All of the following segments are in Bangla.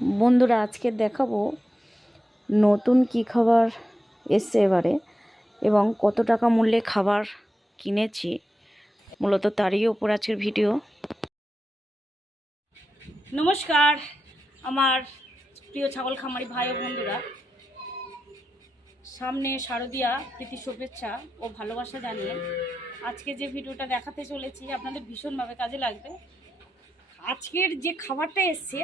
বন্ধুরা, আজকে দেখাবো নতুন কি খাবার এসছে এবারে এবং কত টাকা মূল্যে খাবার কিনেছি। মূলত তারই ওপর আজকের ভিডিও। নমস্কার, আমার প্রিয় ছাগল খামারি ভাই ও বন্ধুরা। সামনে শারদিয়া, প্রীতি শুভেচ্ছা ও ভালোবাসা জানিয়ে আজকে যে ভিডিওটা দেখাতে চলেছি, আপনাদের ভীষণভাবে কাজে লাগবে। আজকের যে খাবারটা এসছে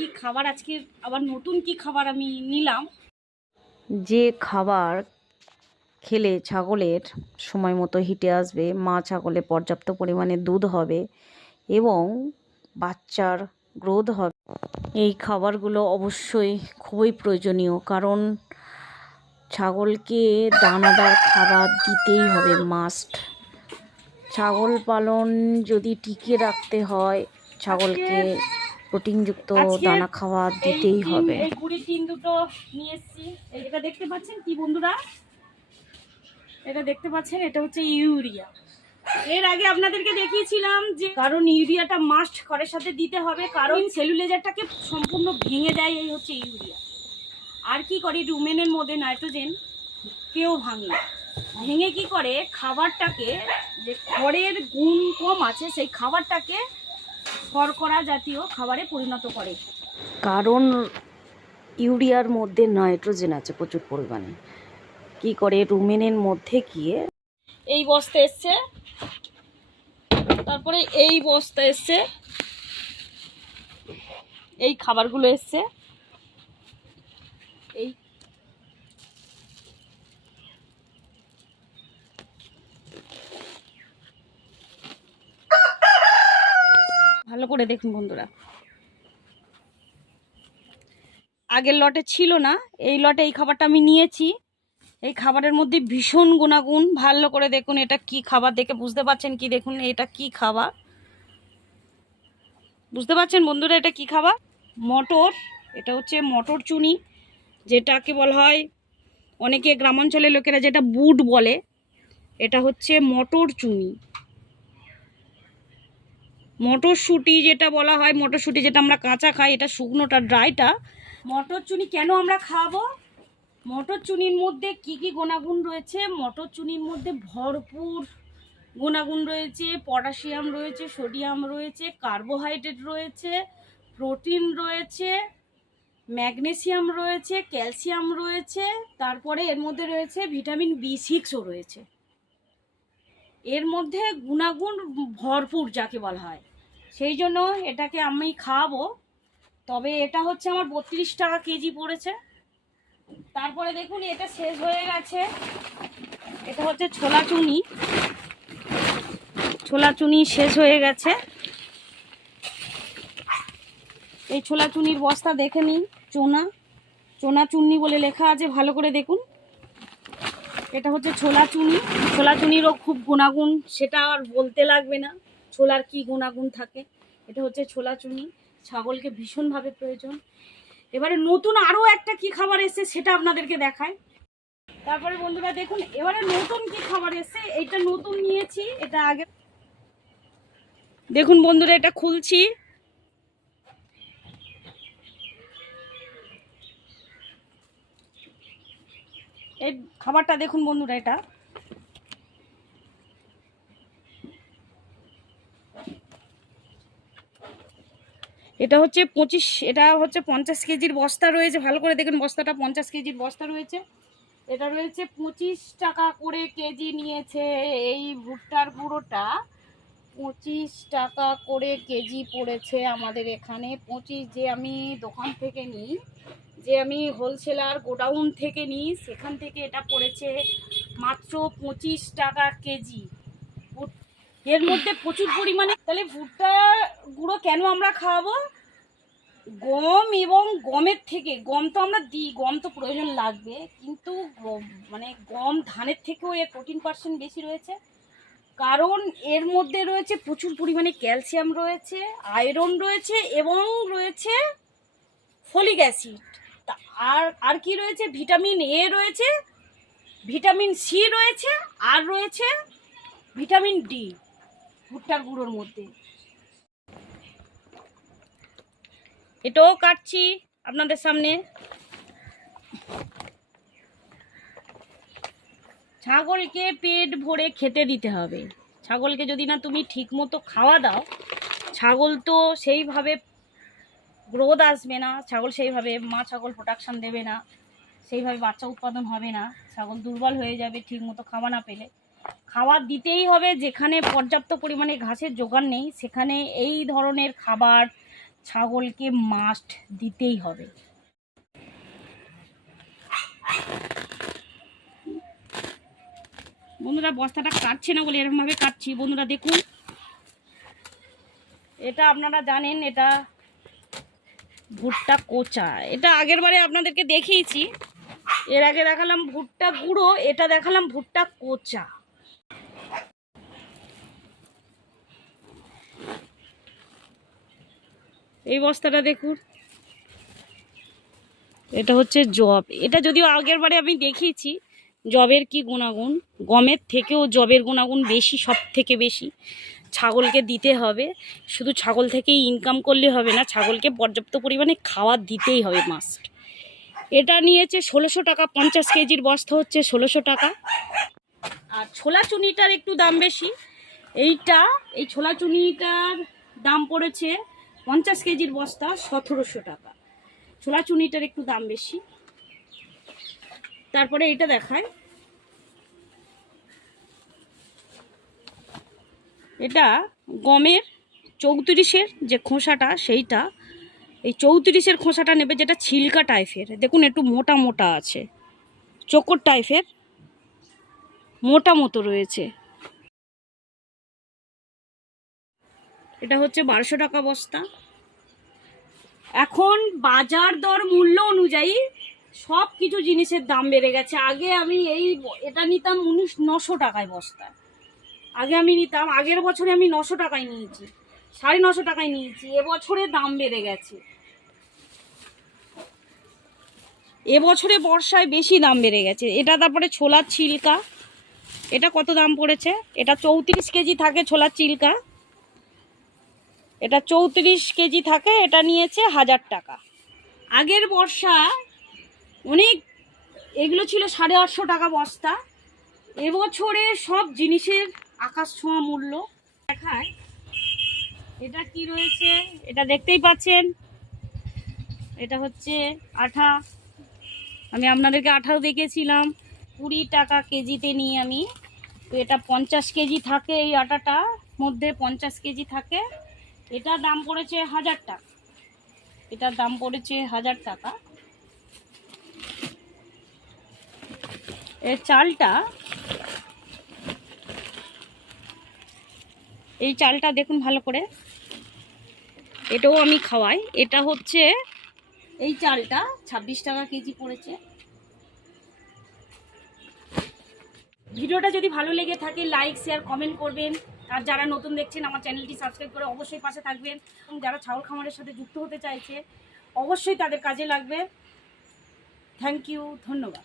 কি খাবার? আজকে আবার নতুন কি খাবার আমি নিলাম? যে খাবার খেলে ছাগলের সময় মতো হিটে আসবে, মা ছাগলে পর্যাপ্ত পরিমাণে দুধ হবে এবং বাচ্চার গ্রোথ হবে। এই খাবারগুলো অবশ্যই খুবই প্রয়োজনীয়, কারণ ছাগলকে দানাদার খাবার দিতেই হবে মাস্ট ছাগল পালন যদি টিকিয়ে রাখতে হয়, ছাগলকে প্রোটিনযুক্ত দানা খাবার দিতেই হবে। এই কুড়ি টিন দুটো নিয়ে এসেছি। এটা দেখতে পাচ্ছেন কি বন্ধুরা? এটা দেখতে পাচ্ছেন এটা হচ্ছে ইউরিয়া। এর আগে আপনাদেরকে দেখিয়েছিলাম যে কারণ ইউরিয়াটা মাস্ট খড়ের সাথে দিতে হবে কারণ সেলুলেজারটাকে সম্পূর্ণ ভেঙে দেয় এই হচ্ছে ইউরিয়া। আর কি করে রুমেনের মধ্যে নাইট্রোজেন কেউ ভাঙে ভেঙে কি করে খাবারটাকে যে খড়ের গুণ কম আছে সেই খাবারটাকে শর্করা জাতীয় খাবারে পরিণত করে। কারণ ইউরিয়ার মধ্যে নাইট্রোজেন আছে প্রচুর পরিমাণে। কি করে রুমেনের মধ্যে গিয়ে এই বস্তা এসছে। তারপরে এই বস্তা এসছে। এই খাবারগুলো এসছে এই ভালো করে দেখুন বন্ধুরা। আগের লটে ছিল না, এই লটে এই খাবারটা আমি নিয়েছি। এই খাবারের মধ্যে ভীষণ গুণাগুণ, ভালো করে দেখুন এটা কি খাবার, দেখে বুঝতে পারছেন কি দেখুন এটা কি খাবার। বুঝতে পারছেন বন্ধুরা এটা কি খাবার? মটর, এটা হচ্ছে মটর চুনি, যেটাকে বলা হয়, অনেকে গ্রামাঞ্চলের লোকেরা যেটা বুট বলে, এটা হচ্ছে মটর চুনি। মটরশুঁটি যেটা বলা হয়, মটরশুঁটি যেটা আমরা কাঁচা খাই, এটা শুকনোটা, ড্রাইটা। মটর চুনি কেন আমরা খাব? মটর চুনির মধ্যে কি কি গুণাগুণ রয়েছে? মটর চুনির মধ্যে ভরপুর গুণাগুণ রয়েছে, পটাশিয়াম রয়েছে, সোডিয়াম রয়েছে, কার্বোহাইড্রেট রয়েছে, প্রোটিন রয়েছে, ম্যাগনেসিয়াম রয়েছে, ক্যালসিয়াম রয়েছে, তারপরে এর মধ্যে রয়েছে ভিটামিন বি সিক্সও রয়েছে। এর মধ্যে গুণাগুণ ভরপুর যাকে বলা হয়। সেই জন্য এটাকে আমি খাওয়াবো তবে এটা হচ্ছে আমার বত্রিশ টাকা কেজি পড়েছে। তারপরে দেখুন, এটা শেষ হয়ে গেছে। এটা হচ্ছে ছোলা চুনি। ছোলা চুনি শেষ হয়ে গেছে। এই ছোলা চুনির বস্তা দেখে নিন, চোনা। চোনা চুন্নি বলে লেখা আছে, ভালো করে দেখুন। এটা হচ্ছে ছোলা চুনি। ছোলা চুনিরও খুব গুণাগুণ, সেটা আর বলতে লাগবে না। ছোলার কি গুণাগুণ থাকে? এটা হচ্ছে ছোলা চুনি। ছাগলকে ভীষণভাবে প্রয়োজন। এবারে নতুন আরও একটা কি খাবার এসছে সেটা আপনাদেরকে দেখায় তারপরে বন্ধুরা দেখুন, এবারে নতুন কি খাবার এসছে? এটা নতুন নিয়েছি, এটা আগে দেখুন বন্ধুরা, এটা খুলছি। এই খাবারটা দেখুন বন্ধুরা, এটা। এটা হচ্ছে পঁচিশ, এটা হচ্ছে পঞ্চাশ কেজির বস্তা রয়েছে। ভালো করে দেখুন বস্তাটা, পঞ্চাশ কেজির বস্তা রয়েছে। এটা রয়েছে পঁচিশ টাকা করে কেজি নিয়েছে। এই ভুট্টার গুঁড়োটা পঁচিশ টাকা করে কেজি পড়েছে আমাদের এখানে। পঁচিশ যে আমি দোকান থেকে নিই, যে আমি হোলসেলার গোডাউন থেকে নিই, সেখান থেকে এটা পড়েছে মাত্র পঁচিশ টাকা কেজি। এর মধ্যে প্রচুর পরিমাণে, তাহলে ভুট্টা গুঁড়ো কেন আমরা খাওয়াবো? গম এবং গমের থেকে, গম তো আমরা দিই, গম তো প্রয়োজন লাগবে, কিন্তু মানে গম ধানের থেকেও এর প্রোটিন পার্সেন্ট বেশি রয়েছে। কারণ এর মধ্যে রয়েছে প্রচুর পরিমাণে ক্যালসিয়াম রয়েছে, আয়রন রয়েছে এবং রয়েছে ফলিক অ্যাসিড। আর আর কি রয়েছে? ভিটামিন এ রয়েছে, ভিটামিন সি রয়েছে, আর রয়েছে ভিটামিন ডি ভুট্টার গুঁড়োর মধ্যে। এটাও কাটছি আপনাদের সামনে। ছাগলকে পেট ভরে খেতে দিতে হবে। ছাগলকে যদি না তুমি ঠিকমতো খাওয়া দাও, ছাগল তো সেইভাবে গ্রোথ আসবে না, ছাগল সেইভাবে মা ছাগল প্রোডাকশন দেবে না, সেইভাবে বাচ্চা উৎপাদন হবে না, ছাগল দুর্বল হয়ে যাবে ঠিকমতো খাওয়া না পেলে। খাবার দিতেই হবে, যেখানে পর্যাপ্ত পরিমাণে ঘাসের জোগান নেই, সেখানে এই ধরনের খাবার ছাগলকে মাস্ট দিতেই হবে। বন্ধুরা, বস্তাটা কাটছে না বলে এরকমভাবে কাটছি। বন্ধুরা, দেখুন। এটা আপনারা জানেন, এটা ভুট্টা কোচা। এটা আগের বারে আপনাদেরকে দেখিয়েছি। এর আগে দেখালাম ভুট্টা গুঁড়ো, এটা দেখালাম ভুট্টা কোচা। এই বস্তাটা দেখুন। এটা হচ্ছে জব। এটা যদিও আগের বারে আমি দেখিয়েছি, জবের কি গুণাগুণ। গমের থেকেও জবের গুণাগুণ বেশি সব থেকে বেশি। ছাগলকে দিতে হবে। শুধু ছাগল থেকেই ইনকাম করলে হবে না, ছাগলকে পর্যাপ্ত পরিমাণে খাবার দিতেই হবে মাস্ট এটা নিয়েছে ষোলোশো টাকা, পঞ্চাশ কেজির বস্তা হচ্ছে ষোলোশো টাকা। আর ছোলা চুনিটার একটু দাম বেশি। এইটা, এই ছোলা চুনিটার দাম পড়েছে পঞ্চাশ কেজির বস্তা সতেরোশো টাকা। ছোলা চুনিটার একটু দাম বেশি। তারপরে এটা দেখায়। এটা গমের চৌত্রিশের যে খোসাটা, সেইটা। এই চৌত্রিশের খোসাটা নেবে যেটা ছিলকা টাইপের দেখুন, একটু মোটা মোটা আছে। চোকর টাইপের মোটা মতো রয়েছে। এটা হচ্ছে বারোশো টাকা বস্তা। এখন বাজার দর মূল্য অনুযায়ী সব কিছু জিনিসের দাম বেড়ে গেছে। আগে আমি এই এটা নিতাম উনিশ, নশো টাকায় বস্তা। আগে আমি নিতাম, আগের বছরে আমি নশো টাকায় নিয়েছি, সাড়ে নশো টাকায় নিয়েছি, এবছরে দাম বেড়ে গেছে। এবছরে বর্ষায় বেশি দাম বেড়ে গেছে। এটা তারপরে ছোলার ছিলকা। এটা কত দাম পড়েছে? এটা চৌত্রিশ কেজি থাকে ছোলার চিল্কা এটা চৌত্রিশ কেজি থাকে, এটা নিয়েছে হাজার টাকা। আগের বর্ষা অনেক, এগুলো ছিল সাড়ে আটশো টাকা বস্তা। এবছরে সব জিনিসের আকাশ ছোঁয়া মূল্য। দেখায় এটা কি রয়েছে? এটা দেখতেই পাচ্ছেন। এটা হচ্ছে আঠা। আমি আপনাদেরকে আঠাও দেখেছিলাম। কুড়ি টাকা কেজিতে নিই আমি। তো এটা পঞ্চাশ কেজি থাকে এই আটাটা মধ্যে, পঞ্চাশ কেজি থাকে। এটার দাম পড়েছে হাজার টাকা। এটার দাম পড়েছে হাজার টাকা। এর চালটা, এই চালটা দেখুন ভালো করে। এটাও আমি খাওয়াই। এটা হচ্ছে, এই চালটা ছাব্বিশ টাকা কেজি পড়েছে। ভিডিওটা যদি ভালো লেগে থাকে, লাইক, শেয়ার, কমেন্ট করবেন। আর যারা নতুন দেখছেন, আমার চ্যানেলটি সাবস্ক্রাইব করে অবশ্যই পাশে থাকবেন। এবং যারা ছাগল খামারের সাথে যুক্ত হতে চাইছে, অবশ্যই তাদের কাজে লাগবে। থ্যাংক ইউ ধন্যবাদ।